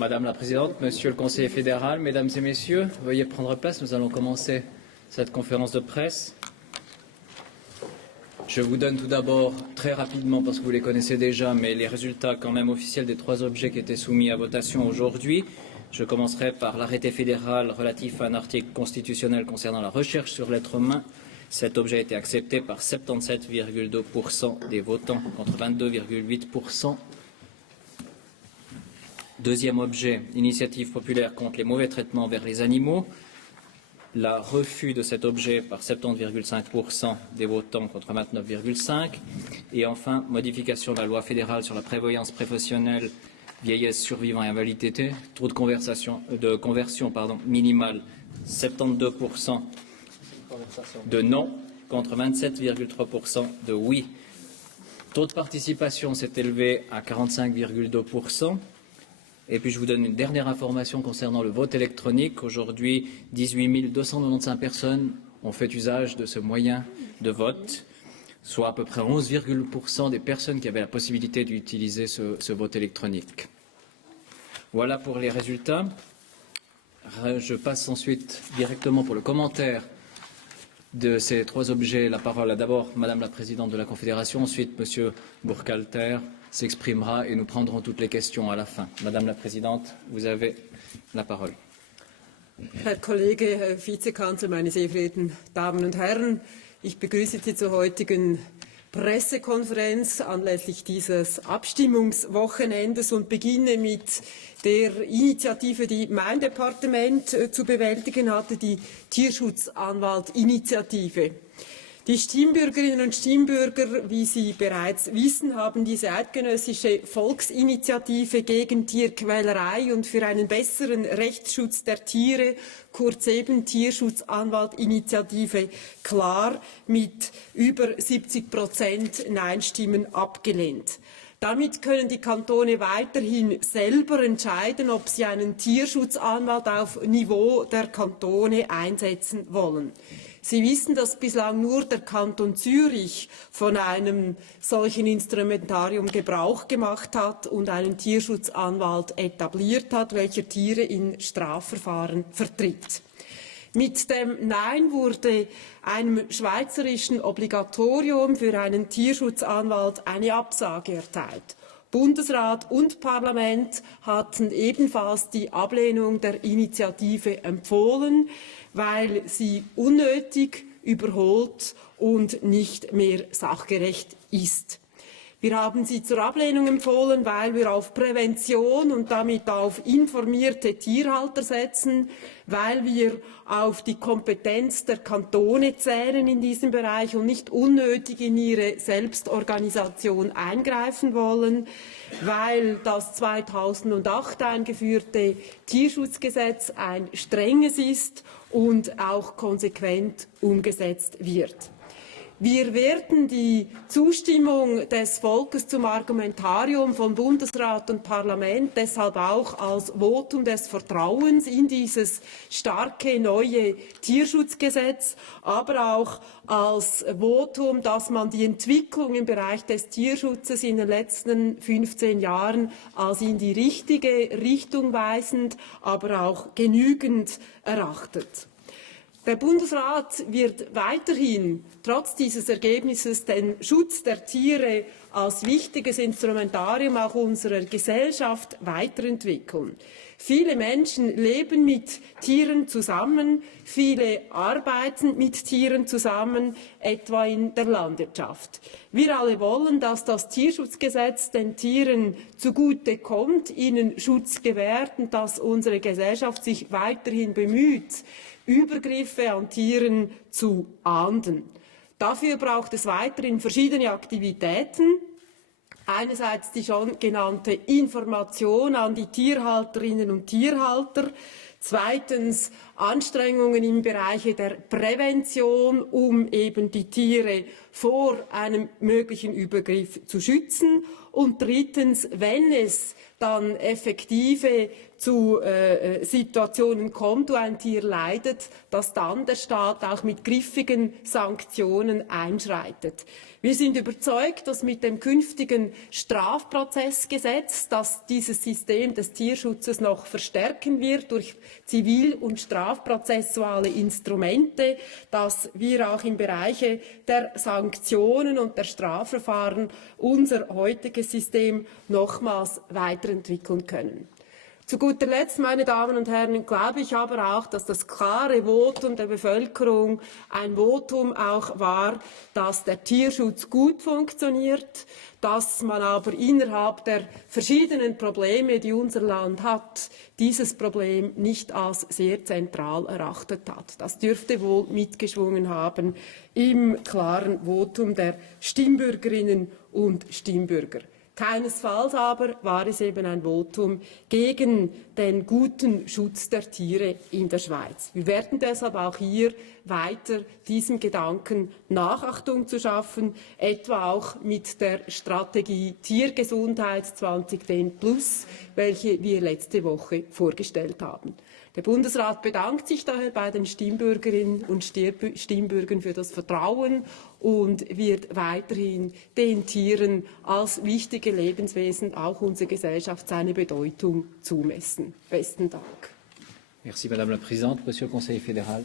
Madame la Présidente, Monsieur le Conseiller fédéral, Mesdames et Messieurs, veuillez prendre place. Nous allons commencer cette conférence de presse. Je vous donne tout d'abord très rapidement, parce que vous les connaissez déjà, mais les résultats quand même officiels des 3 objets qui étaient soumis à votation aujourd'hui. Je commencerai par l'arrêté fédéral relatif à un article constitutionnel concernant la recherche sur l'être humain. Cet objet a été accepté par 77,2% des votants contre 22,8%. Deuxième objet, initiative populaire contre les mauvais traitements envers les animaux. Le refus de cet objet par 70,5% des votants contre 29,5%. Et enfin, modification de la loi fédérale sur la prévoyance professionnelle, vieillesse, survivants et invalidité. Taux de conversion minimal, 72% de non contre 27,3% de oui. Taux de participation s'est élevé à 45,2%. Et puis je vous donne une dernière information concernant le vote électronique. Aujourd'hui, 18 295 personnes ont fait usage de ce moyen de vote, soit à peu près 11,% des personnes qui avaient la possibilité d'utiliser ce vote électronique. Voilà pour les résultats. Je passe ensuite directement pour le commentaire de ces 3 objets. La parole a d'abord Madame la Présidente de la Confédération, ensuite Monsieur Burkhalter s'exprimera et nous prendrons toutes les questions à la fin. Madame la Présidente, vous avez la parole. Herr Kollege, Herr Vizekanzler, meine sehr verehrten Damen und Herren, ich begrüße Sie zur heutigen Pressekonferenz anlässlich dieses Abstimmungswochenendes und beginne mit der Initiative, die mein Departement zu bewältigen hatte, die Tierschutzanwalt-Initiative. Die Stimmbürgerinnen und Stimmbürger, wie Sie bereits wissen, haben diese eidgenössische Volksinitiative gegen Tierquälerei und für einen besseren Rechtsschutz der Tiere, kurz eben Tierschutzanwalt-Initiative, klar mit über 70% Nein-Stimmen abgelehnt. Damit können die Kantone weiterhin selber entscheiden, ob sie einen Tierschutzanwalt auf Niveau der Kantone einsetzen wollen. Sie wissen, dass bislang nur der Kanton Zürich von einem solchen Instrumentarium Gebrauch gemacht hat und einen Tierschutzanwalt etabliert hat, welcher Tiere in Strafverfahren vertritt. Mit dem Nein wurde einem schweizerischen Obligatorium für einen Tierschutzanwalt eine Absage erteilt. Bundesrat und Parlament hatten ebenfalls die Ablehnung der Initiative empfohlen, weil sie unnötig, überholt und nicht mehr sachgerecht ist. Wir haben sie zur Ablehnung empfohlen, weil wir auf Prävention und damit auf informierte Tierhalter setzen, weil wir auf die Kompetenz der Kantone zählen in diesem Bereich und nicht unnötig in ihre Selbstorganisation eingreifen wollen, weil das 2008 eingeführte Tierschutzgesetz ein strenges ist und auch konsequent umgesetzt wird. Wir werden die Zustimmung des Volkes zum Argumentarium von Bundesrat und Parlament deshalb auch als Votum des Vertrauens in dieses starke neue Tierschutzgesetz, aber auch als Votum, dass man die Entwicklung im Bereich des Tierschutzes in den letzten 15 Jahren als in die richtige Richtung weisend, aber auch genügend erachtet. Der Bundesrat wird weiterhin, trotz dieses Ergebnisses, den Schutz der Tiere als wichtiges Instrumentarium auch unserer Gesellschaft weiterentwickeln. Viele Menschen leben mit Tieren zusammen, viele arbeiten mit Tieren zusammen, etwa in der Landwirtschaft. Wir alle wollen, dass das Tierschutzgesetz den Tieren zugute kommt, ihnen Schutz gewährt und dass unsere Gesellschaft sich weiterhin bemüht, Übergriffe an Tieren zu ahnden. Dafür braucht es weiterhin verschiedene Aktivitäten. Einerseits die schon genannte Information an die Tierhalterinnen und Tierhalter, Zweitens Anstrengungen im Bereich der Prävention, um eben die Tiere vor einem möglichen Übergriff zu schützen. Und drittens, wenn es dann effektive zu Situationen kommt, wo ein Tier leidet, dass dann der Staat auch mit griffigen Sanktionen einschreitet. Wir sind überzeugt, dass mit dem künftigen Strafprozessgesetz, das dieses System des Tierschutzes noch verstärken wird durch zivil- und strafprozessuale Instrumente, dass wir auch im Bereich der Sanktionen und der Strafverfahren unser heutiges System nochmals weiterentwickeln können. Zu guter Letzt, meine Damen und Herren, glaube ich aber auch, dass das klare Votum der Bevölkerung ein Votum auch war, dass der Tierschutz gut funktioniert, dass man aber innerhalb der verschiedenen Probleme, die unser Land hat, dieses Problem nicht als sehr zentral erachtet hat. Das dürfte wohl mitgeschwungen haben im klaren Votum der Stimmbürgerinnen und Stimmbürger. Keinesfalls aber war es eben ein Votum gegen den guten Schutz der Tiere in der Schweiz. Wir werden deshalb auch hier weiter diesem Gedanken Nachachtung zu schaffen, etwa auch mit der Strategie Tiergesundheit 2010+, welche wir letzte Woche vorgestellt haben. Der Bundesrat bedankt sich daher bei den Stimmbürgerinnen und Stimmbürgern für das Vertrauen und wird weiterhin den Tieren als wichtige Lebenswesen auch unserer Gesellschaft seine Bedeutung zumessen. Besten Dank. Merci Madame la Présidente. Monsieur le Conseiller fédéral.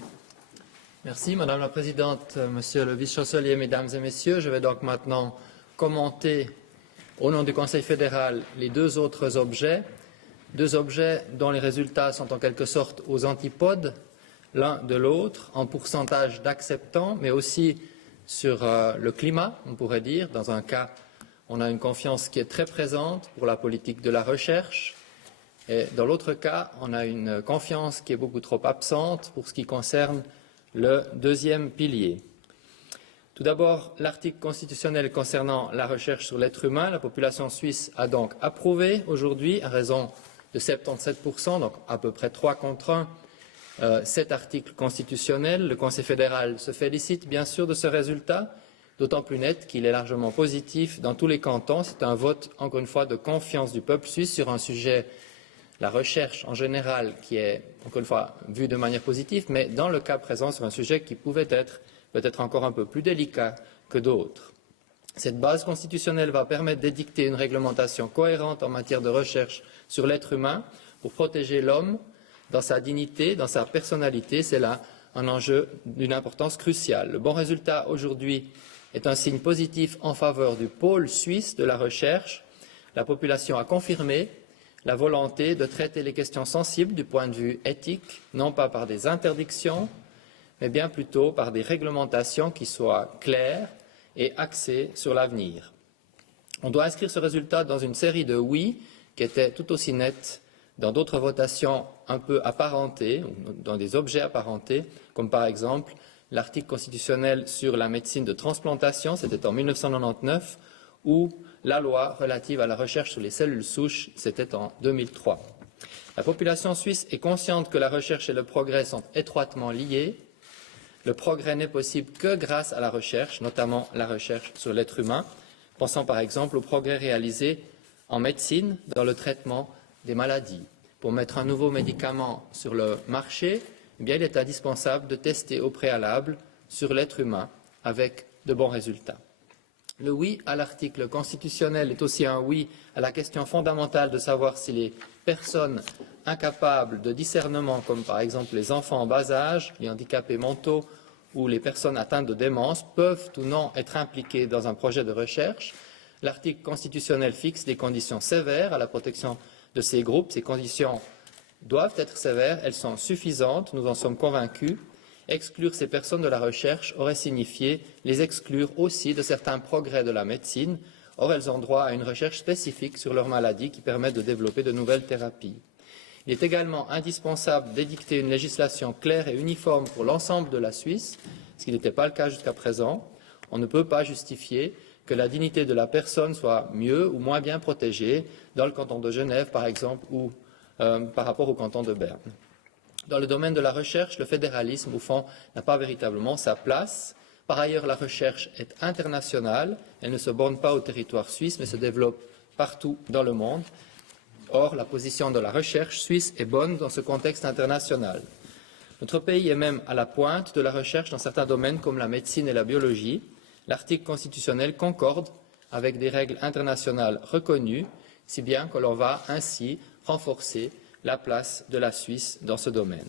Merci Madame la Présidente, Monsieur le Vice-Chancelier, Mesdames et Messieurs. Je vais donc maintenant commenter au nom du Conseil fédéral les deux autres objets. Deux objets dont les résultats sont en quelque sorte aux antipodes l'un de l'autre, en pourcentage d'acceptants, mais aussi sur le climat, on pourrait dire. Dans un cas, on a une confiance qui est très présente pour la politique de la recherche, et dans l'autre cas, on a une confiance qui est beaucoup trop absente pour ce qui concerne le deuxième pilier. Tout d'abord, l'article constitutionnel concernant la recherche sur l'être humain. La population suisse a donc approuvé aujourd'hui, à raison de 77%, donc à peu près 3 contre 1, cet article constitutionnel. Le Conseil fédéral se félicite bien sûr de ce résultat, d'autant plus net qu'il est largement positif dans tous les cantons. C'est un vote, encore une fois, de confiance du peuple suisse sur un sujet, la recherche en général, qui est, encore une fois, vu de manière positive, mais dans le cas présent, sur un sujet qui pouvait être peut-être encore un peu plus délicat que d'autres. Cette base constitutionnelle va permettre d'édicter une réglementation cohérente en matière de recherche sur l'être humain pour protéger l'homme dans sa dignité, dans sa personnalité. C'est là un enjeu d'une importance cruciale. Le bon résultat aujourd'hui est un signe positif en faveur du pôle suisse de la recherche. La population a confirmé la volonté de traiter les questions sensibles du point de vue éthique, non pas par des interdictions, mais bien plutôt par des réglementations qui soient claires et axée sur l'avenir. On doit inscrire ce résultat dans une série de oui qui étaient tout aussi nettes dans d'autres votations un peu apparentées, ou dans des objets apparentés, comme par exemple l'article constitutionnel sur la médecine de transplantation, c'était en 1999, ou la loi relative à la recherche sur les cellules souches, c'était en 2003. La population suisse est consciente que la recherche et le progrès sont étroitement liés. Le progrès n'est possible que grâce à la recherche, notamment la recherche sur l'être humain. Pensons par exemple au progrès réalisé en médecine dans le traitement des maladies. Pour mettre un nouveau médicament sur le marché, eh bien, il est indispensable de tester au préalable sur l'être humain avec de bons résultats. Le oui à l'article constitutionnel est aussi un oui à la question fondamentale de savoir si les personnes incapables de discernement, comme par exemple les enfants en bas âge, les handicapés mentaux ou les personnes atteintes de démence, peuvent ou non être impliquées dans un projet de recherche. L'article constitutionnel fixe des conditions sévères à la protection de ces groupes. Ces conditions doivent être sévères, elles sont suffisantes, nous en sommes convaincus. Exclure ces personnes de la recherche aurait signifié les exclure aussi de certains progrès de la médecine. Or, elles ont droit à une recherche spécifique sur leur maladie qui permet de développer de nouvelles thérapies. Il est également indispensable d'édicter une législation claire et uniforme pour l'ensemble de la Suisse, ce qui n'était pas le cas jusqu'à présent. On ne peut pas justifier que la dignité de la personne soit mieux ou moins bien protégée dans le canton de Genève, par exemple, ou par rapport au canton de Berne. Dans le domaine de la recherche, le fédéralisme, au fond, n'a pas véritablement sa place. Par ailleurs, la recherche est internationale. Elle ne se borne pas au territoire suisse, mais se développe partout dans le monde. Or, la position de la recherche suisse est bonne dans ce contexte international. Notre pays est même à la pointe de la recherche dans certains domaines comme la médecine et la biologie. L'article constitutionnel concorde avec des règles internationales reconnues, si bien que l'on va ainsi renforcer la place de la Suisse dans ce domaine.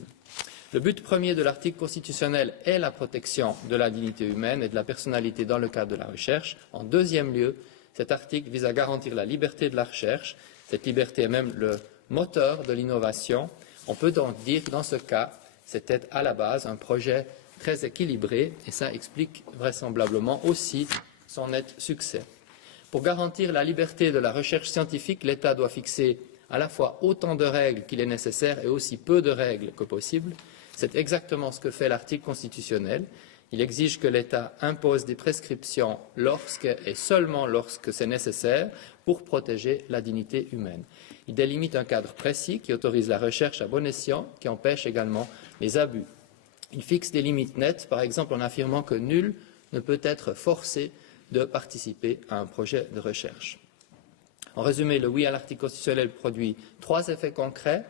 Le but premier de l'article constitutionnel est la protection de la dignité humaine et de la personnalité dans le cadre de la recherche. En deuxième lieu, cet article vise à garantir la liberté de la recherche. Cette liberté est même le moteur de l'innovation. On peut donc dire que dans ce cas, c'était à la base un projet très équilibré et ça explique vraisemblablement aussi son net succès. Pour garantir la liberté de la recherche scientifique, l'État doit fixer à la fois autant de règles qu'il est nécessaire et aussi peu de règles que possible. C'est exactement ce que fait l'article constitutionnel. Il exige que l'État impose des prescriptions lorsque et seulement lorsque c'est nécessaire pour protéger la dignité humaine. Il délimite un cadre précis qui autorise la recherche à bon escient, qui empêche également les abus. Il fixe des limites nettes, par exemple en affirmant que nul ne peut être forcé de participer à un projet de recherche. En résumé, le oui à l'article constitutionnel produit 3 effets concrets.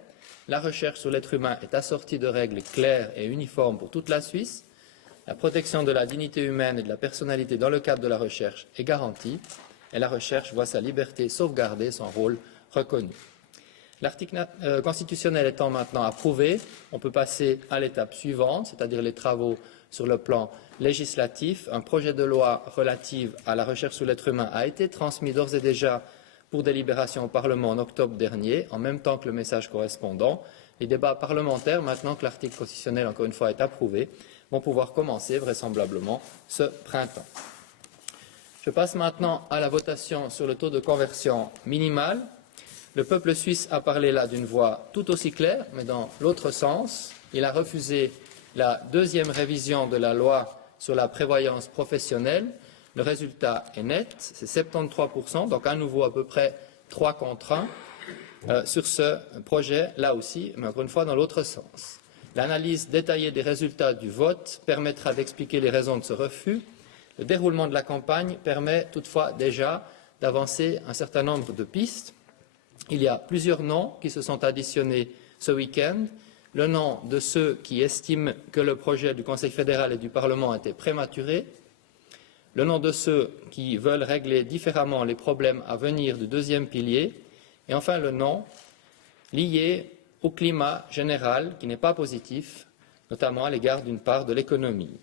La recherche sur l'être humain est assortie de règles claires et uniformes pour toute la Suisse. La protection de la dignité humaine et de la personnalité dans le cadre de la recherche est garantie. Et la recherche voit sa liberté sauvegardée, son rôle reconnu. L'article constitutionnel étant maintenant approuvé, on peut passer à l'étape suivante, c'est-à-dire les travaux sur le plan législatif. Un projet de loi relatif à la recherche sur l'être humain a été transmis d'ores et déjà pour délibération au Parlement en octobre dernier, en même temps que le message correspondant. Les débats parlementaires, maintenant que l'article constitutionnel, encore une fois, est approuvé, vont pouvoir commencer vraisemblablement ce printemps. Je passe maintenant à la votation sur le taux de conversion minimal. Le peuple suisse a parlé là d'une voix tout aussi claire, mais dans l'autre sens. Il a refusé la deuxième révision de la loi sur la prévoyance professionnelle. Le résultat est net, c'est 73%, donc à nouveau à peu près 3 contre 1 sur ce projet, là aussi, mais encore une fois dans l'autre sens. L'analyse détaillée des résultats du vote permettra d'expliquer les raisons de ce refus. Le déroulement de la campagne permet toutefois déjà d'avancer un certain nombre de pistes. Il y a plusieurs noms qui se sont additionnés ce week-end. Le nom de ceux qui estiment que le projet du Conseil fédéral et du Parlement était prématuré. Le nom de ceux qui veulent régler différemment les problèmes à venir du deuxième pilier. Et enfin le nom lié au climat général qui n'est pas positif, notamment à l'égard d'une part de l'économie.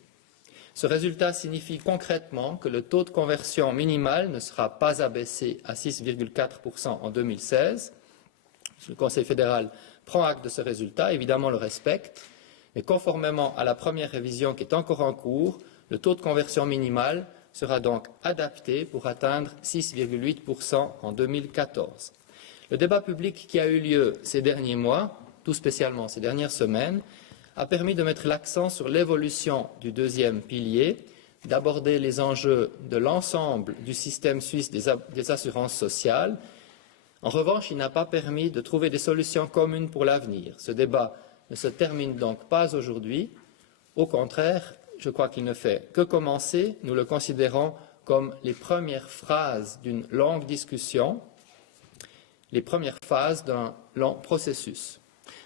Ce résultat signifie concrètement que le taux de conversion minimal ne sera pas abaissé à 6,4% en 2016. Le Conseil fédéral prend acte de ce résultat, évidemment le respecte, mais conformément à la première révision qui est encore en cours, le taux de conversion minimal sera donc adapté pour atteindre 6,8% en 2014. Le débat public qui a eu lieu ces derniers mois, tout spécialement ces dernières semaines, a permis de mettre l'accent sur l'évolution du deuxième pilier, d'aborder les enjeux de l'ensemble du système suisse des assurances sociales. En revanche, il n'a pas permis de trouver des solutions communes pour l'avenir. Ce débat ne se termine donc pas aujourd'hui. Au contraire, je crois qu'il ne fait que commencer. Nous le considérons comme les premières phrases d'une longue discussion, les premières phases d'un long processus.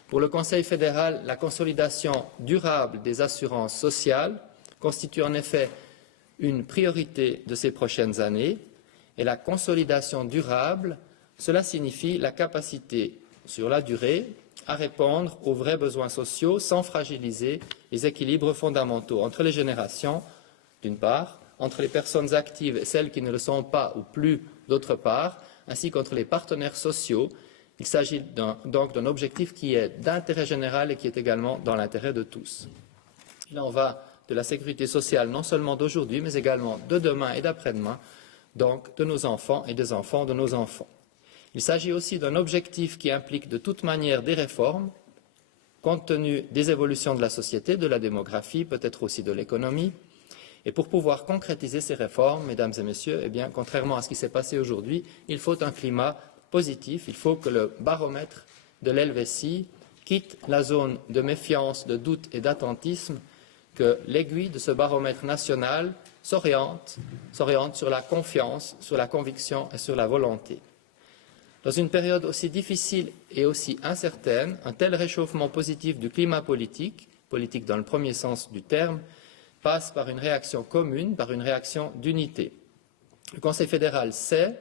Pour le Conseil fédéral, la consolidation durable des assurances sociales constitue en effet une priorité de ces prochaines années. Et la consolidation durable, cela signifie la capacité sur la durée à répondre aux vrais besoins sociaux sans fragiliser les équilibres fondamentaux entre les générations, d'une part, entre les personnes actives et celles qui ne le sont pas ou plus, d'autre part, ainsi qu'entre les partenaires sociaux. Il s'agit donc d'un objectif qui est d'intérêt général et qui est également dans l'intérêt de tous. Il en va de la sécurité sociale non seulement d'aujourd'hui, mais également de demain et d'après-demain, donc de nos enfants et des enfants de nos enfants. Il s'agit aussi d'un objectif qui implique de toute manière des réformes, compte tenu des évolutions de la société, de la démographie, peut-être aussi de l'économie. Et pour pouvoir concrétiser ces réformes, mesdames et messieurs, eh bien, contrairement à ce qui s'est passé aujourd'hui, il faut un climat positif. Il faut que le baromètre de l'Helvétie quitte la zone de méfiance, de doute et d'attentisme, que l'aiguille de ce baromètre national s'oriente sur la confiance, sur la conviction et sur la volonté. Dans une période aussi difficile et aussi incertaine, un tel réchauffement positif du climat politique dans le premier sens du terme, passe par une réaction commune, par une réaction d'unité. Le Conseil fédéral sait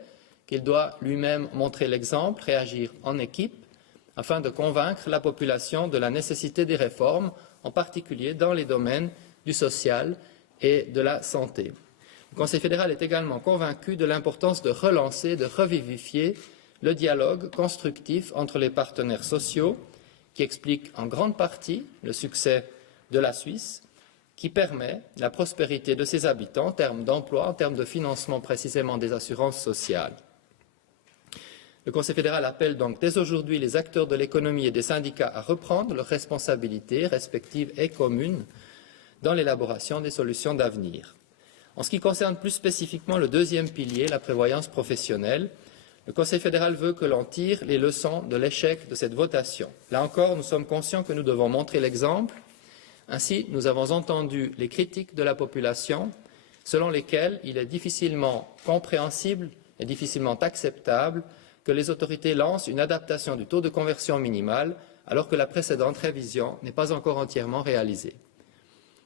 qu'il doit lui-même montrer l'exemple, réagir en équipe, afin de convaincre la population de la nécessité des réformes, en particulier dans les domaines du social et de la santé. Le Conseil fédéral est également convaincu de l'importance de relancer, de revivifier le dialogue constructif entre les partenaires sociaux, qui explique en grande partie le succès de la Suisse, qui permet la prospérité de ses habitants en termes d'emploi, en termes de financement précisément des assurances sociales. Le Conseil fédéral appelle donc dès aujourd'hui les acteurs de l'économie et des syndicats à reprendre leurs responsabilités respectives et communes dans l'élaboration des solutions d'avenir. En ce qui concerne plus spécifiquement le deuxième pilier, la prévoyance professionnelle, le Conseil fédéral veut que l'on tire les leçons de l'échec de cette votation. Là encore, nous sommes conscients que nous devons montrer l'exemple. Ainsi, nous avons entendu les critiques de la population selon lesquelles il est difficilement compréhensible et difficilement acceptable que les autorités lancent une adaptation du taux de conversion minimal alors que la précédente révision n'est pas encore entièrement réalisée.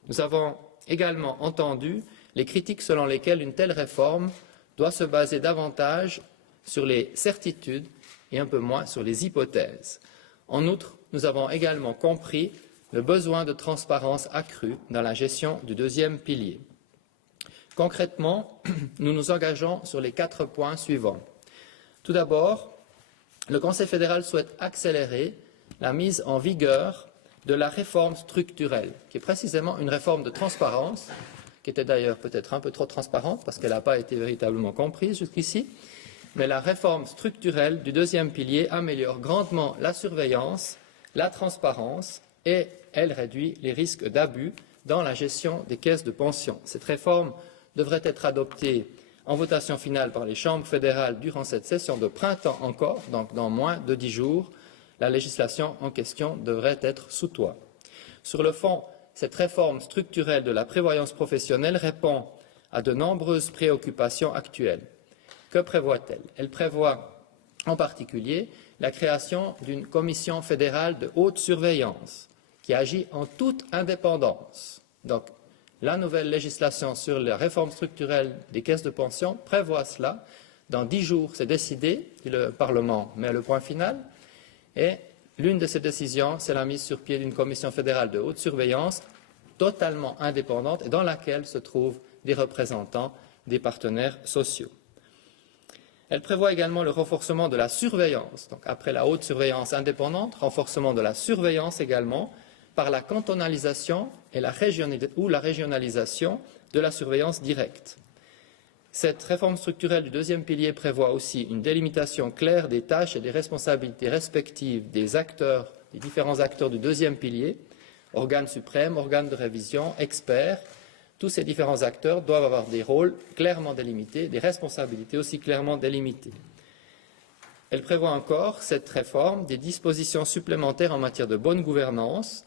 Nous avons également entendu les critiques selon lesquelles une telle réforme doit se baser davantage sur les certitudes et un peu moins sur les hypothèses. En outre, nous avons également compris le besoin de transparence accrue dans la gestion du deuxième pilier. Concrètement, nous nous engageons sur les 4 points suivants. Tout d'abord, le Conseil fédéral souhaite accélérer la mise en vigueur de la réforme structurelle, qui est précisément une réforme de transparence, qui était d'ailleurs peut-être un peu trop transparente parce qu'elle n'a pas été véritablement comprise jusqu'ici, mais la réforme structurelle du deuxième pilier améliore grandement la surveillance, la transparence et elle réduit les risques d'abus dans la gestion des caisses de pension. Cette réforme devrait être adoptée en votation finale par les chambres fédérales durant cette session de printemps encore, donc dans moins de 10 jours. La législation en question devrait être sous toit. Sur le fond, cette réforme structurelle de la prévoyance professionnelle répond à de nombreuses préoccupations actuelles. Que prévoit-elle? Elle prévoit en particulier la création d'une commission fédérale de haute surveillance qui agit en toute indépendance. Donc, la nouvelle législation sur la réforme structurelle des caisses de pension prévoit cela. Dans 10 jours, c'est décidé, le Parlement met le point final. Et l'une de ces décisions, c'est la mise sur pied d'une commission fédérale de haute surveillance totalement indépendante et dans laquelle se trouvent des représentants des partenaires sociaux. Elle prévoit également le renforcement de la surveillance, donc après la haute surveillance indépendante, renforcement de la surveillance également par la cantonalisation et la régionalisation de la surveillance directe. Cette réforme structurelle du deuxième pilier prévoit aussi une délimitation claire des tâches et des responsabilités respectives des différents acteurs du deuxième pilier, organes suprêmes, organes de révision, experts. Tous ces différents acteurs doivent avoir des rôles clairement délimités, des responsabilités aussi clairement délimitées. Elle prévoit encore, cette réforme, des dispositions supplémentaires en matière de bonne gouvernance,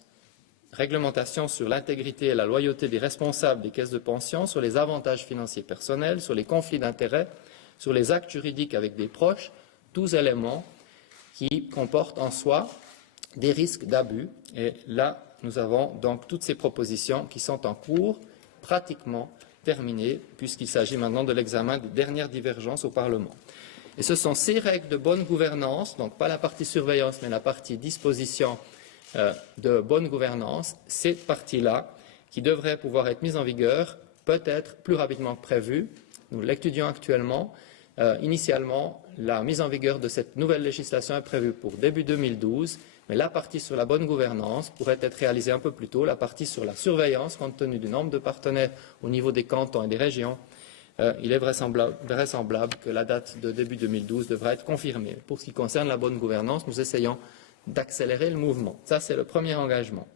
réglementation sur l'intégrité et la loyauté des responsables des caisses de pension, sur les avantages financiers personnels, sur les conflits d'intérêts, sur les actes juridiques avec des proches, tous éléments qui comportent en soi des risques d'abus. Et là, nous avons donc toutes ces propositions qui sont en cours, pratiquement terminées, puisqu'il s'agit maintenant de l'examen des dernières divergences au Parlement. Et ce sont ces règles de bonne gouvernance, donc pas la partie surveillance, mais la partie disposition de bonne gouvernance, cette partie-là, qui devrait pouvoir être mise en vigueur, peut-être plus rapidement que prévu. Nous l'étudions actuellement. Initialement, la mise en vigueur de cette nouvelle législation est prévue pour début 2012, mais la partie sur la bonne gouvernance pourrait être réalisée un peu plus tôt. La partie sur la surveillance, compte tenu du nombre de partenaires au niveau des cantons et des régions, il est vraisemblable que la date de début 2012 devra être confirmée. Pour ce qui concerne la bonne gouvernance, nous essayons d'accélérer le mouvement. Ça, c'est le premier engagement.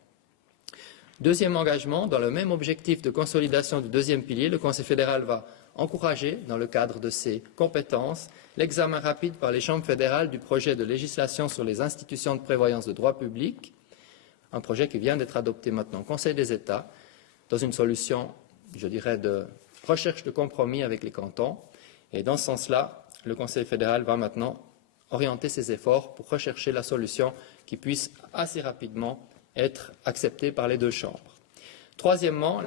Deuxième engagement, dans le même objectif de consolidation du deuxième pilier, le Conseil fédéral va encourager, dans le cadre de ses compétences, l'examen rapide par les chambres fédérales du projet de législation sur les institutions de prévoyance de droit public, un projet qui vient d'être adopté maintenant au Conseil des États, dans une solution, je dirais, de recherche de compromis avec les cantons. Et dans ce sens-là, le Conseil fédéral va maintenant orienter ses efforts pour rechercher la solution qui puisse assez rapidement être acceptée par les deux chambres. Troisièmement,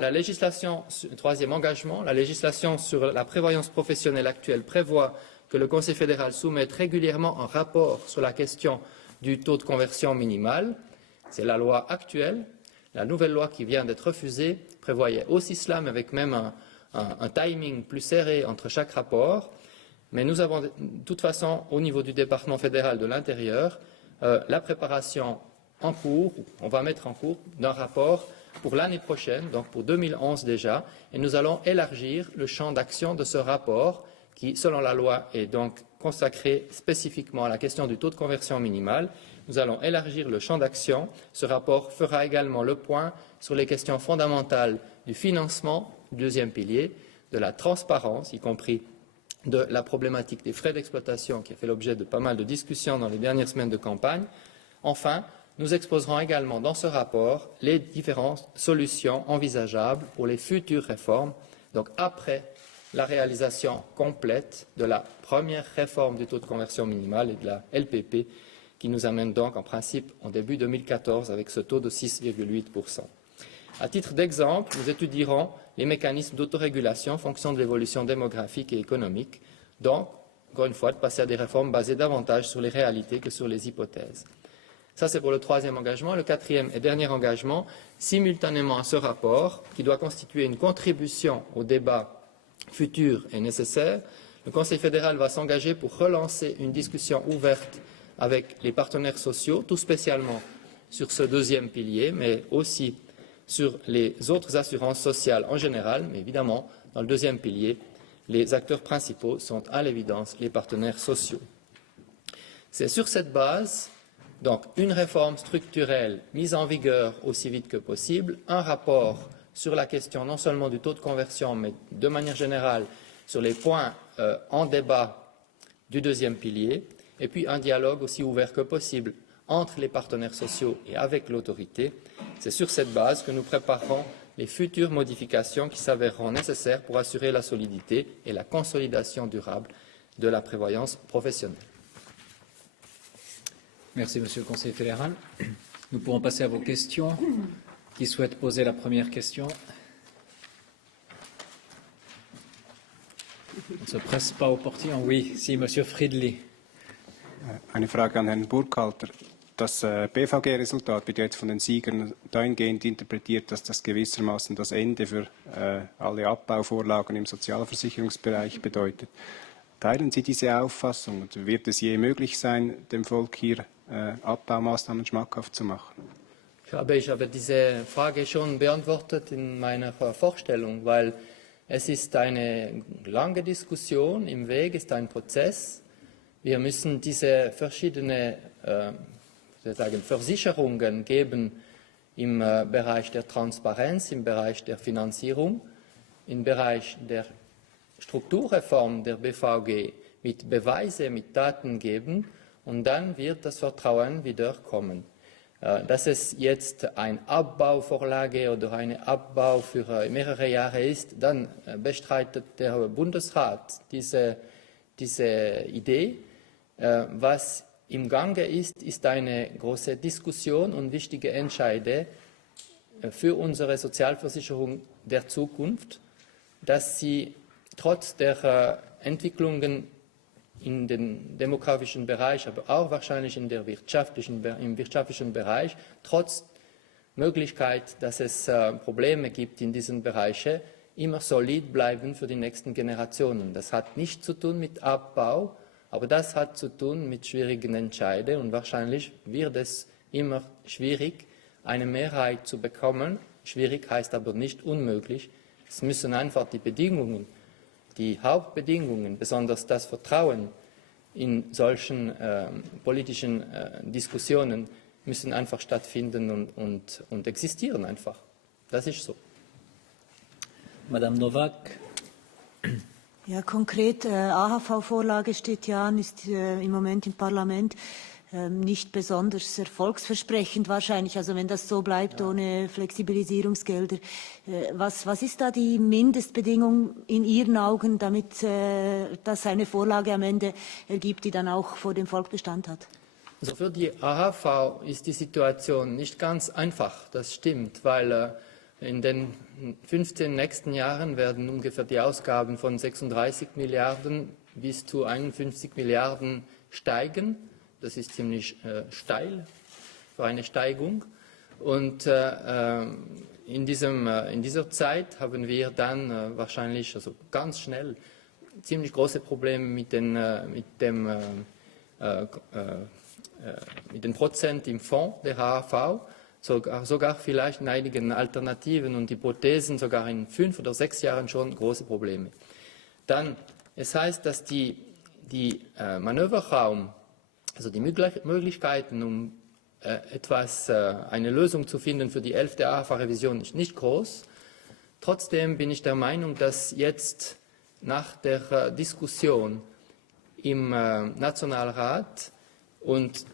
troisième engagement, la législation sur la prévoyance professionnelle actuelle prévoit que le Conseil fédéral soumette régulièrement un rapport sur la question du taux de conversion minimal. C'est la loi actuelle. La nouvelle loi qui vient d'être refusée prévoyait aussi cela, mais avec même un timing plus serré entre chaque rapport. Mais nous avons de toute façon, au niveau du département fédéral de l'Intérieur, la préparation en cours, on va mettre en cours d'un rapport pour l'année prochaine, donc pour 2011 déjà, et nous allons élargir le champ d'action de ce rapport qui, selon la loi, est donc consacré spécifiquement à la question du taux de conversion minimal. Nous allons élargir le champ d'action. Ce rapport fera également le point sur les questions fondamentales du financement du deuxième pilier, de la transparence, y compris de la problématique des frais d'exploitation qui a fait l'objet de pas mal de discussions dans les dernières semaines de campagne. Enfin, nous exposerons également dans ce rapport les différentes solutions envisageables pour les futures réformes, donc après la réalisation complète de la première réforme du taux de conversion minimal et de la LPP, qui nous amène donc en principe en début 2014 avec ce taux de 6,8%. À titre d'exemple, nous étudierons les mécanismes d'autorégulation en fonction de l'évolution démographique et économique, donc, encore une fois, de passer à des réformes basées davantage sur les réalités que sur les hypothèses. Ça, c'est pour le troisième engagement. Le quatrième et dernier engagement, simultanément à ce rapport, qui doit constituer une contribution au débat futur et nécessaire, le Conseil fédéral va s'engager pour relancer une discussion ouverte avec les partenaires sociaux, tout spécialement sur ce deuxième pilier, mais aussi sur les autres assurances sociales en général, mais évidemment, dans le deuxième pilier, les acteurs principaux sont à l'évidence les partenaires sociaux. C'est sur cette base, donc une réforme structurelle mise en vigueur aussi vite que possible, un rapport sur la question non seulement du taux de conversion, mais de manière générale sur les points en débat du deuxième pilier, et puis un dialogue aussi ouvert que possible entre les partenaires sociaux et avec l'autorité. C'est sur cette base que nous préparerons les futures modifications qui s'avéreront nécessaires pour assurer la solidité et la consolidation durable de la prévoyance professionnelle. Merci, Monsieur le Conseiller fédéral. Nous pourrons passer à vos questions. Qui souhaite poser la première question? On ne se presse pas au portillon. Oui, si, Monsieur Friedli. Eine Frage an Herrn Burkhalter. Das BVG-Resultat wird jetzt von den Siegern dahingehend interpretiert, dass das gewissermaßen das Ende für alle Abbauvorlagen im Sozialversicherungsbereich bedeutet. Teilen Sie diese Auffassung? Und wird es je möglich sein, dem Volk hier Abbaumaßnahmen schmackhaft zu machen? Ich habe diese Frage schon beantwortet in meiner Vorstellung, weil es ist eine lange Diskussion, im Weg ist ein Prozess. Wir müssen diese verschiedenen Versicherungen geben im Bereich der Transparenz, im Bereich der Finanzierung, im Bereich der Strukturreform der BVG mit Beweise, mit Daten geben und dann wird das Vertrauen wieder kommen. Dass es jetzt eine Abbauvorlage oder ein Abbau für mehrere Jahre ist, dann bestreitet der Bundesrat diese Idee. Was im Gange ist, ist eine große Diskussion und wichtige Entscheide für unsere Sozialversicherung der Zukunft, dass sie trotz der Entwicklungen in den demografischen Bereich, aber auch wahrscheinlich im wirtschaftlichen Bereich, trotz Möglichkeit, dass es Probleme gibt in diesen Bereichen, immer solid bleiben für die nächsten Generationen. Das hat nichts zu tun mit Abbau, aber das hat zu tun mit schwierigen Entscheidungen und wahrscheinlich wird es immer schwierig, eine Mehrheit zu bekommen. Schwierig heißt aber nicht unmöglich. Es müssen einfach die Bedingungen, die Hauptbedingungen, besonders das Vertrauen in solchen politischen Diskussionen, müssen einfach stattfinden und existieren einfach. Das ist so. Madame Novak. Ja, konkret, AHV-Vorlage steht ja an, ist im Moment im Parlament nicht besonders erfolgsversprechend wahrscheinlich. Also wenn das so bleibt ohne Flexibilisierungsgelder. Was ist da die Mindestbedingung in Ihren Augen, damit das eine Vorlage am Ende ergibt, die dann auch vor dem Volk Bestand hat? Also für die AHV ist die Situation nicht ganz einfach, das stimmt, weil in den 15 nächsten Jahren werden ungefähr die Ausgaben von 36 Milliarden bis zu 51 Milliarden steigen. Das ist ziemlich steil für eine Steigung. Und in dieser Zeit haben wir dann wahrscheinlich, also ganz schnell, ziemlich große Probleme mit den Prozent im Fonds der HAV, sogar vielleicht in einigen Alternativen und Hypothesen sogar in 5 oder 6 Jahren schon große Probleme. Dann, es heißt, dass die Manöverraum, also die Möglichkeiten, um eine Lösung zu finden für die 11. AHV-Revision, ist nicht groß. Trotzdem bin ich der Meinung, dass jetzt nach der Diskussion im Nationalrat und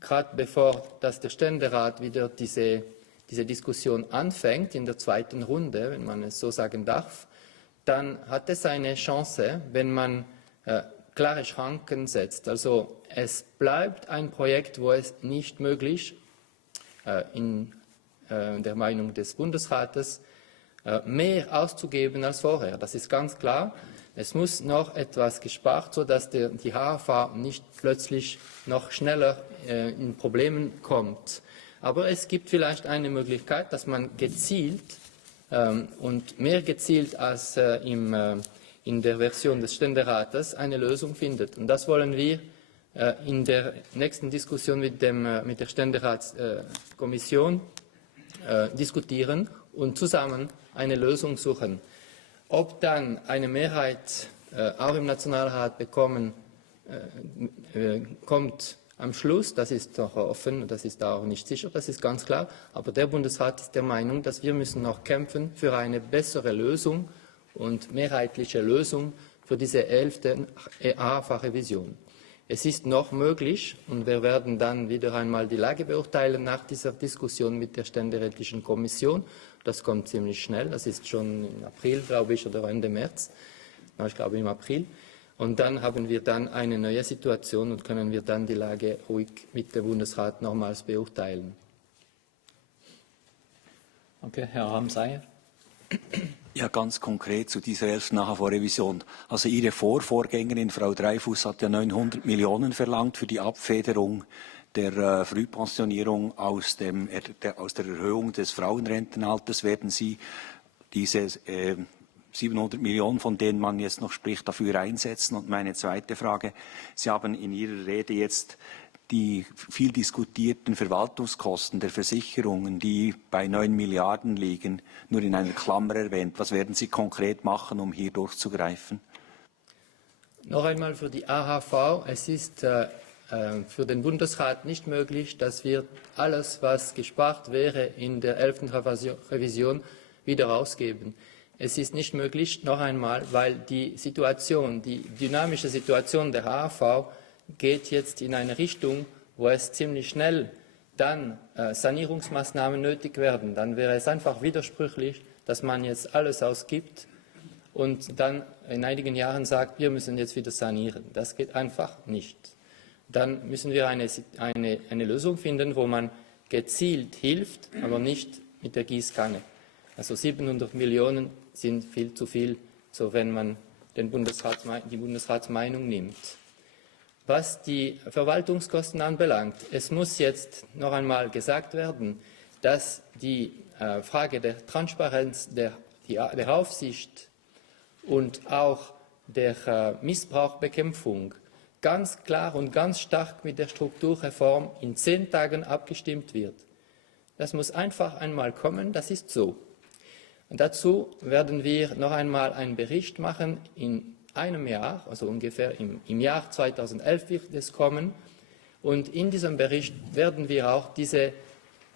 gerade bevor dass der Ständerat wieder diese Diskussion anfängt, in der zweiten Runde, wenn man es so sagen darf, dann hat es eine Chance, wenn man klare Schranken setzt. Also es bleibt ein Projekt, wo es nicht möglich, in der Meinung des Bundesrates, mehr auszugeben als vorher. Das ist ganz klar. Es muss noch etwas gespart, sodass die HAV nicht plötzlich noch schneller in Problemen kommt. Aber es gibt vielleicht eine Möglichkeit, dass man gezielt und mehr gezielt als in der Version des Ständerates eine Lösung findet. Und das wollen wir in der nächsten Diskussion mit der Ständeratskommission diskutieren und zusammen eine Lösung suchen. Ob dann eine Mehrheit auch im Nationalrat kommt am Schluss, das ist noch offen, das ist auch nicht sicher, das ist ganz klar. Aber der Bundesrat ist der Meinung, dass wir müssen noch kämpfen für eine bessere Lösung und mehrheitliche Lösung für diese 11. AHV-Revision. Es ist noch möglich, und wir werden dann wieder einmal die Lage beurteilen nach dieser Diskussion mit der Ständerätlichen Kommission. Das kommt ziemlich schnell, das ist schon im April, glaube ich, oder Ende März. Ich glaube im April. Und dann haben wir dann eine neue Situation und können wir dann die Lage ruhig mit dem Bundesrat nochmals beurteilen. Danke, Herr Ramsayer. Ja, ganz konkret zu dieser 11. AHV-Revision. Also Ihre Vorgängerin, Frau Dreyfus, hat ja 900 Millionen verlangt für die Abfederung der Frühpensionierung aus der Erhöhung des Frauenrentenalters. Werden Sie diese 700 Millionen, von denen man jetzt noch spricht, dafür einsetzen? Und meine zweite Frage, Sie haben in Ihrer Rede jetzt die viel diskutierten Verwaltungskosten der Versicherungen, die bei 9 Milliarden liegen, nur in einer Klammer erwähnt. Was werden Sie konkret machen, um hier durchzugreifen? Noch einmal für die AHV. Es ist für den Bundesrat nicht möglich, dass wir alles, was gespart wäre, in der 11. Revision wieder ausgeben. Es ist nicht möglich, noch einmal, weil die dynamische Situation der AHV geht jetzt in eine Richtung, wo es ziemlich schnell dann Sanierungsmaßnahmen nötig werden. Dann wäre es einfach widersprüchlich, dass man jetzt alles ausgibt und dann in einigen Jahren sagt, wir müssen jetzt wieder sanieren. Das geht einfach nicht. Dann müssen wir eine Lösung finden, wo man gezielt hilft, aber nicht mit der Gießkanne. Also 700 Millionen sind viel zu viel, so wenn man die Bundesratsmeinung nimmt. Was die Verwaltungskosten anbelangt, es muss jetzt noch einmal gesagt werden, dass die Frage der Transparenz, der Aufsicht und auch der Missbrauchbekämpfung ganz klar und ganz stark mit der Strukturreform in 10 Tagen abgestimmt wird. Das muss einfach einmal kommen, das ist so. Und dazu werden wir noch einmal einen Bericht machen in einem Jahr, also ungefähr im Jahr 2011 wird es kommen. Und in diesem Bericht werden wir auch diese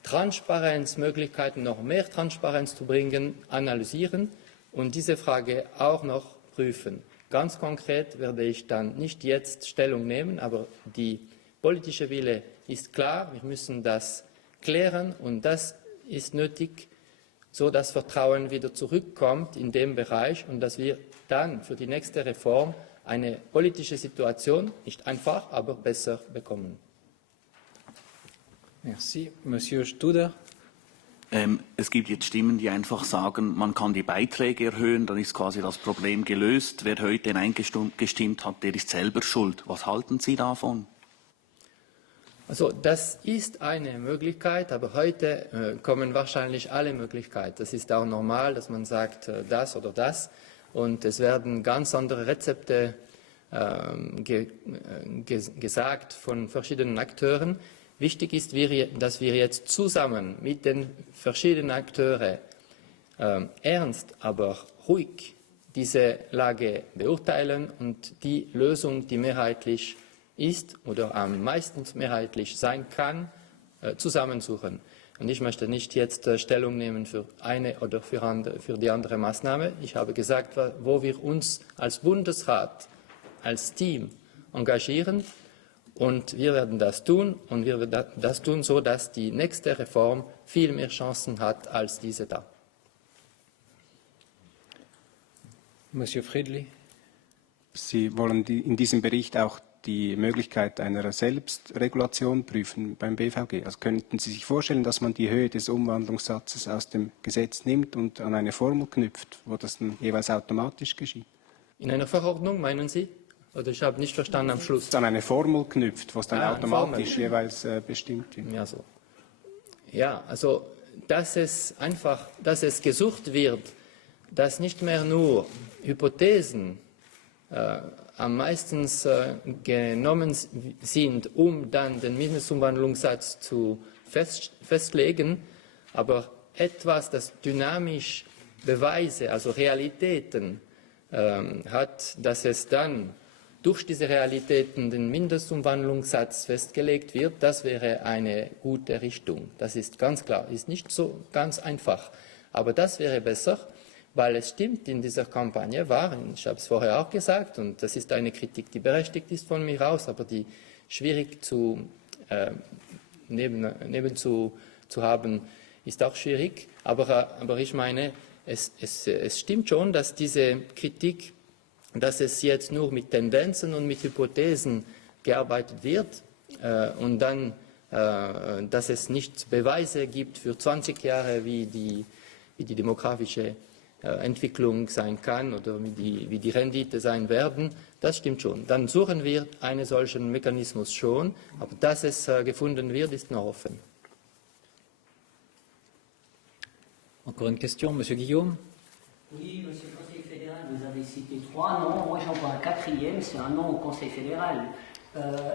Transparenzmöglichkeiten, noch mehr Transparenz zu bringen, analysieren und diese Frage auch noch prüfen. Ganz konkret werde ich dann nicht jetzt Stellung nehmen, aber die politische Wille ist klar. Wir müssen das klären und das ist nötig, so dass Vertrauen wieder zurückkommt in dem Bereich und dass wir dann für die nächste Reform eine politische Situation, nicht einfach, aber besser bekommen. Merci. Monsieur Studer. Es gibt jetzt Stimmen, die einfach sagen, man kann die Beiträge erhöhen, dann ist quasi das Problem gelöst. Wer heute eingestimmt hat, der ist selber schuld. Was halten Sie davon? Also das ist eine Möglichkeit, aber heute kommen wahrscheinlich alle Möglichkeiten. Das ist auch normal, dass man sagt, das oder das. Und es werden ganz andere Rezepte gesagt von verschiedenen Akteuren. Wichtig ist, dass wir jetzt zusammen mit den verschiedenen Akteuren ernst, aber ruhig diese Lage beurteilen und die Lösung, die mehrheitlich ist oder am meisten mehrheitlich sein kann, zusammensuchen. Und ich möchte nicht jetzt Stellung nehmen für eine oder für die andere Maßnahme. Ich habe gesagt, wo wir uns als Bundesrat, als Team engagieren. Und wir werden das tun und wir werden das tun, so dass die nächste Reform viel mehr Chancen hat als diese da. Monsieur Friedli. Sie wollen in diesem Bericht auch die Möglichkeit einer Selbstregulation prüfen beim BVG. Also könnten Sie sich vorstellen, dass man die Höhe des Umwandlungssatzes aus dem Gesetz nimmt und an eine Formel knüpft, wo das dann jeweils automatisch geschieht? In einer Verordnung, meinen Sie? Oder ich habe nicht verstanden am Schluss. An eine Formel knüpft, was dann automatisch jeweils bestimmt wird. Ja, so. Ja, also dass es gesucht wird, dass nicht mehr nur Hypothesen am meisten genommen sind, um dann den Mindestumwandlungssatz zu festlegen, aber etwas, das dynamisch Beweise, also Realitäten hat, dass es dann durch diese Realitäten den Mindestumwandlungssatz festgelegt wird, das wäre eine gute Richtung. Das ist ganz klar, ist nicht so ganz einfach. Aber das wäre besser, weil es stimmt, in dieser Kampagne ich habe es vorher auch gesagt, und das ist eine Kritik, die berechtigt ist von mir aus, aber die schwierig neben zu haben, ist auch schwierig. Aber ich meine, es stimmt schon, dass diese Kritik, dass es jetzt nur mit Tendenzen und mit Hypothesen gearbeitet wird und dann, dass es nicht Beweise gibt für 20 Jahre, wie die demografische Entwicklung sein kann oder wie die Rendite sein werden, das stimmt schon. Dann suchen wir einen solchen Mechanismus schon, aber dass es gefunden wird, ist noch offen. Encore une question, Monsieur Guillaume. Oui, Monsieur le Conseil fédéral, vous avez cité 3 noms. Moi, j'en vois un 4e, c'est un nom au Conseil fédéral.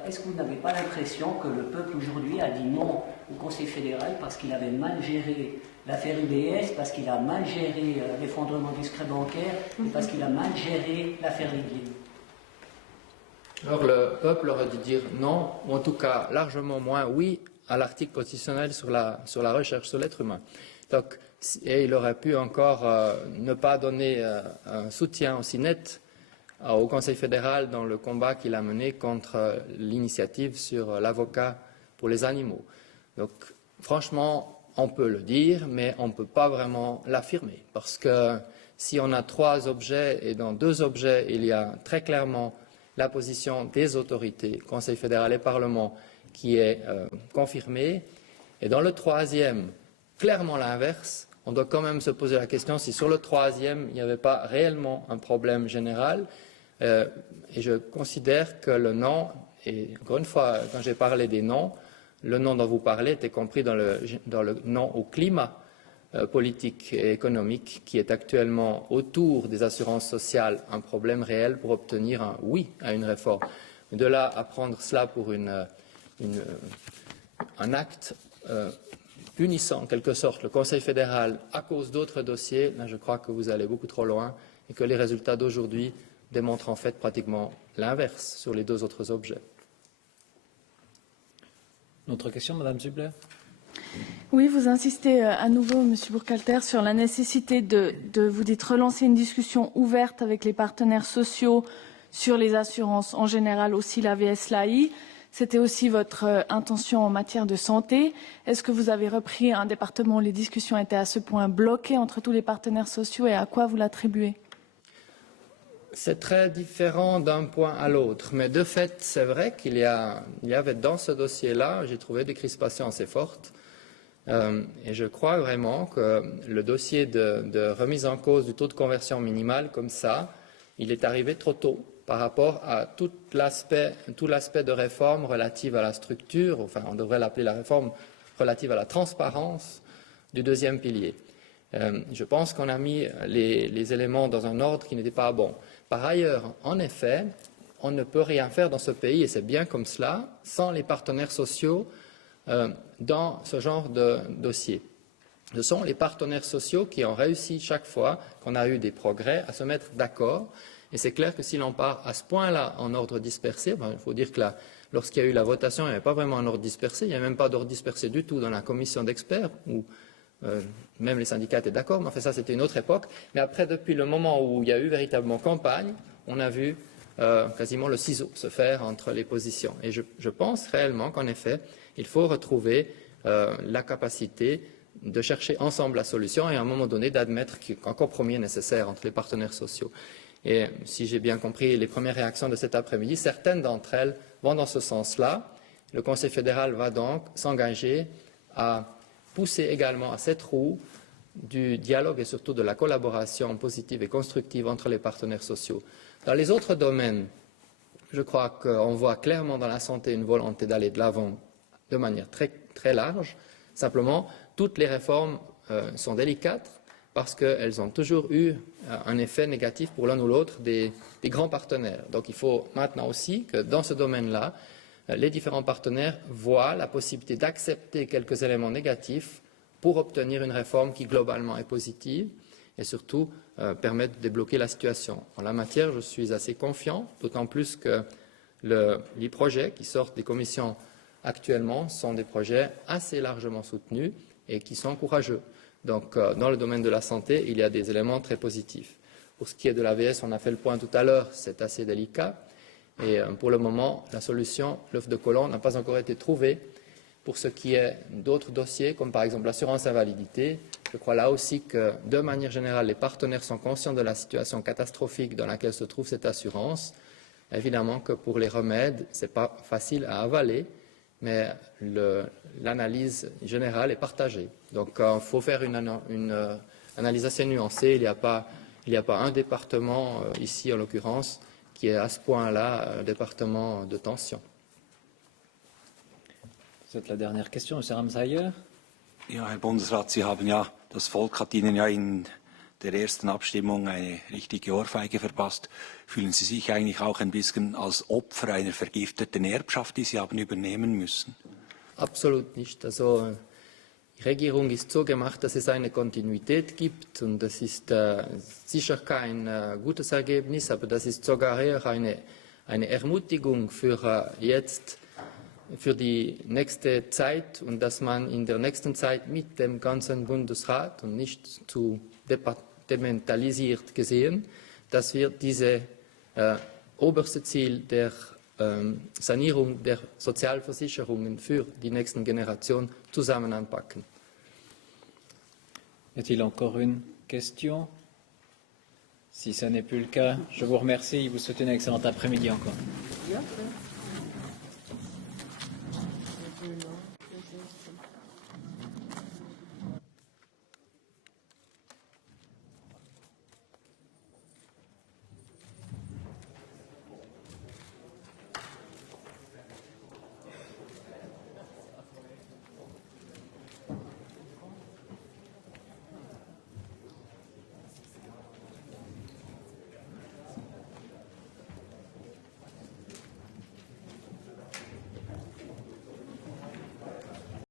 Est-ce que vous n'avez pas l'impression que le peuple aujourd'hui a dit non au Conseil fédéral parce qu'il avait mal géré l'affaire UBS, parce qu'il a mal géré l'effondrement du secret bancaire et parce qu'il a mal géré l'affaire Lidl? Alors le peuple aurait dû dire non, ou en tout cas largement moins oui à l'article constitutionnel sur la recherche sur l'être humain. Donc, et il aurait pu encore ne pas donner un soutien aussi net au Conseil fédéral dans le combat qu'il a mené contre l'initiative sur l'avocat pour les animaux. Donc, franchement, on peut le dire, mais on ne peut pas vraiment l'affirmer. Parce que si on a 3 objets et dans 2 objets, il y a très clairement la position des autorités, Conseil fédéral et Parlement, qui est confirmée, et dans le 3e, clairement l'inverse, on doit quand même se poser la question si sur le 3e, il n'y avait pas réellement un problème général. Et je considère que le non, et encore une fois, quand j'ai parlé des noms, le nom dont vous parlez était compris dans le non au climat politique et économique qui est actuellement autour des assurances sociales un problème réel pour obtenir un oui à une réforme. De là à prendre cela pour un acte punissant en quelque sorte le Conseil fédéral à cause d'autres dossiers, là je crois que vous allez beaucoup trop loin et que les résultats d'aujourd'hui démontrent en fait pratiquement l'inverse sur les 2 autres objets. Une autre question, Madame Zubler? Oui, vous insistez à nouveau, Monsieur Burkhalter, sur la nécessité de, vous dites, relancer une discussion ouverte avec les partenaires sociaux sur les assurances, en général aussi l'AVS-LAI. C'était aussi votre intention en matière de santé. Est-ce que vous avez repris un département où les discussions étaient à ce point bloquées entre tous les partenaires sociaux et à quoi vous l'attribuez? C'est très différent d'un point à l'autre, mais de fait, c'est vrai qu'il y avait dans ce dossier-là, j'ai trouvé des crispations assez fortes. Et je crois vraiment que le dossier de remise en cause du taux de conversion minimal, comme ça, il est arrivé trop tôt par rapport à tout l'aspect de réforme relative à la structure, enfin on devrait l'appeler la réforme relative à la transparence du deuxième pilier. Je pense qu'on a mis les éléments dans un ordre qui n'était pas bon. Par ailleurs, en effet, on ne peut rien faire dans ce pays, et c'est bien comme cela, sans les partenaires sociaux dans ce genre de dossier. Ce sont les partenaires sociaux qui ont réussi chaque fois qu'on a eu des progrès à se mettre d'accord. Et c'est clair que si l'on part à ce point-là en ordre dispersé, il faut dire que lorsqu'il y a eu la votation, il n'y avait pas vraiment un ordre dispersé, il n'y avait même pas d'ordre dispersé du tout dans la commission d'experts, où même les syndicats étaient d'accord, mais enfin ça c'était une autre époque. Mais après, depuis le moment où il y a eu véritablement campagne, on a vu quasiment le ciseau se faire entre les positions. Et je pense réellement qu'en effet, il faut retrouver la capacité de chercher ensemble la solution et à un moment donné d'admettre qu'un compromis est nécessaire entre les partenaires sociaux. Et si j'ai bien compris les premières réactions de cet après-midi, certaines d'entre elles vont dans ce sens-là. Le Conseil fédéral va donc s'engager à pousser également à cette roue du dialogue et surtout de la collaboration positive et constructive entre les partenaires sociaux. Dans les autres domaines, je crois qu'on voit clairement dans la santé une volonté d'aller de l'avant de manière très, très large. Simplement, toutes les réformes sont délicates parce qu'elles ont toujours eu un effet négatif pour l'un ou l'autre des grands partenaires. Donc il faut maintenant aussi que dans ce domaine-là, les différents partenaires voient la possibilité d'accepter quelques éléments négatifs pour obtenir une réforme qui globalement est positive et surtout permettre de débloquer la situation. En la matière, je suis assez confiant, d'autant plus que les projets qui sortent des commissions actuellement sont des projets assez largement soutenus et qui sont courageux. Donc, dans le domaine de la santé, il y a des éléments très positifs. Pour ce qui est de l'AVS, on a fait le point tout à l'heure, c'est assez délicat. Et pour le moment, la solution, l'œuf de Colomb, n'a pas encore été trouvée. Pour ce qui est d'autres dossiers, comme par exemple l'assurance invalidité, je crois là aussi que, de manière générale, les partenaires sont conscients de la situation catastrophique dans laquelle se trouve cette assurance. Évidemment que pour les remèdes, ce n'est pas facile à avaler, mais l'analyse générale est partagée. Donc il faut faire une analyse assez nuancée. Il n'y a pas un département, ici en l'occurrence, qui est à ce point-là un département de tension. C'est la dernière question, M. Ramsayer. Ja, Herr Bundesrat, Sie haben ja, das Volk hat Ihnen ja in der ersten Abstimmung eine richtige Ohrfeige verpasst. Fühlen Sie sich eigentlich auch ein bisschen als Opfer einer vergifteten Erbschaft, die Sie haben übernehmen müssen? Absolut nicht. Also die Regierung ist so gemacht, dass es eine Kontinuität gibt und das ist sicher kein gutes Ergebnis, aber das ist sogar eher eine Ermutigung für jetzt, für die nächste Zeit und dass man in der nächsten Zeit mit dem ganzen Bundesrat und nicht zu departementalisiert gesehen, dass wir dieses oberste Ziel der Sanierung der Sozialversicherungen für die nächsten Generationen zusammen anpacken. Y a-t-il encore une question? Si ce n'est plus le cas, je vous remercie et vous souhaite un excellent après-midi encore.